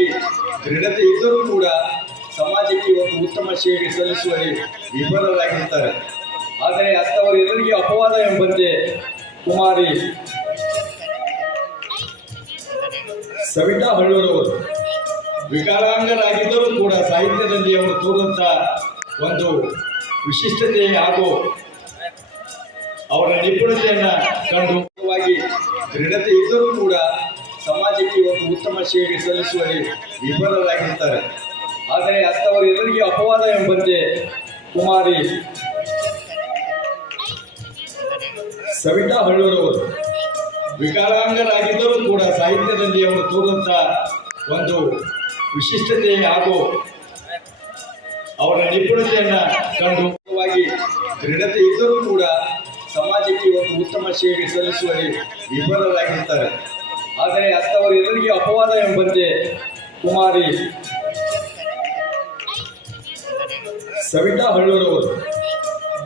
ಆರ್ಥಿಕವಾಗಿ ದೃಢತೆ ಇದ್ದರೂ ಕೂಡ ಸಮಾಜಕ್ಕೆ ಒಂದು ಉತ್ತಮ ಸೇವೆ ಸಲ್ಲಿಸುವಲ್ಲಿ ವಿಫಲರಾಗಿರ್ತಾರೆ. ಆದರೆ ಅಂಥವರು ಎಲ್ಲರಿಗೆ ಅಪವಾದ ಎಂಬಂತೆ ಕುಮಾರಿ ಸವಿತಾ ಹಳ್ಳೂರವರು ವಿಕಲಾಂಗರಾಗಿದ್ದರೂ ಕೂಡ ಸಾಹಿತ್ಯದಲ್ಲಿ ಅವರು ತೋರುವಂಥ ಒಂದು ವಿಶಿಷ್ಟತೆ ಹಾಗೂ ಅವರ ನಿಪುಣತೆಯನ್ನು ಕಂಡು ಸಮಾಜಕ್ಕೆ ಒಂದು ಉತ್ತಮ ಸೇವೆ ಸಲ್ಲಿಸುವಲ್ಲಿ ವಿಫಲರಾಗಿರ್ತಾರೆ. ಆದರೆ ಅಂಥವರೆಲ್ಲರಿಗೆ ಅಪವಾದ ಎಂಬಂತೆ ಕುಮಾರಿ ಸವಿತಾ ಹಳ್ಳೂರವರು ವಿಕಲಾಂಗರಾಗಿದ್ದರೂ ಕೂಡ ಸಾಹಿತ್ಯದಲ್ಲಿ ಅವರು ತೋರುವಂಥ ಒಂದು ವಿಶಿಷ್ಟತೆ ಹಾಗೂ ಅವರ ನಿಪುಣತೆಯನ್ನ ಕಂಡು ದೃಢತೆ ಇದ್ದರೂ ಕೂಡ ಸಮಾಜಕ್ಕೆ ಒಂದು ಉತ್ತಮ ಸೇವೆ ಸಲ್ಲಿಸುವಲ್ಲಿ ವಿಫಲರಾಗಿರ್ತಾರೆ. ಆದರೆ ಅಷ್ಟವರು ಎದುರಿಗೆ ಅಪವಾದ ಎಂಬಂತೆ ಕುಮಾರಿ. ಸವಿತಾ ಹಳ್ಳೂರವರು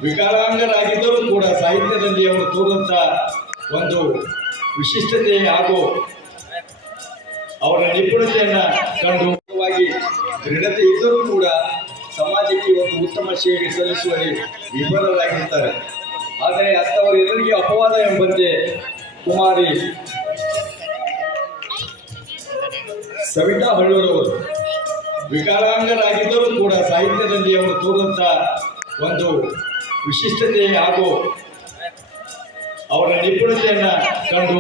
ವಿಕಲಾಂಗರಾಗಿದ್ದರೂ ಕೂಡ ಸಾಹಿತ್ಯದಲ್ಲಿ ಅವರು ತೋರುವಂಥ ಒಂದು ವಿಶಿಷ್ಟತೆ ಹಾಗೂ ಅವರ ನಿಪುಣತೆಯನ್ನ ಕಂಡು ದೃಢತೆ ಇದ್ದರೂ ಕೂಡ ಸಮಾಜಕ್ಕೆ ಒಂದು ಉತ್ತಮ ಸೇವೆ ಸಲ್ಲಿಸುವಲ್ಲಿ ವಿಫಲರಾಗಿರ್ತಾರೆ ಆದರೆ ಅತ್ತವರು ಎದುರಿಗೆ ಅಪವಾದ ಎಂಬಂತೆ ಕುಮಾರಿ ಸವಿತಾ ಹಳ್ಳೂರವರು ವಿಕಲಾಂಗರಾಗಿದ್ದರೂ ಕೂಡ ಸಾಹಿತ್ಯದಲ್ಲಿ ಅವರು ತೋರುವಂಥ ಒಂದು ವಿಶಿಷ್ಟತೆ ಹಾಗೂ ಅವರ ನಿಪುಣತೆಯನ್ನ ಕಂಡು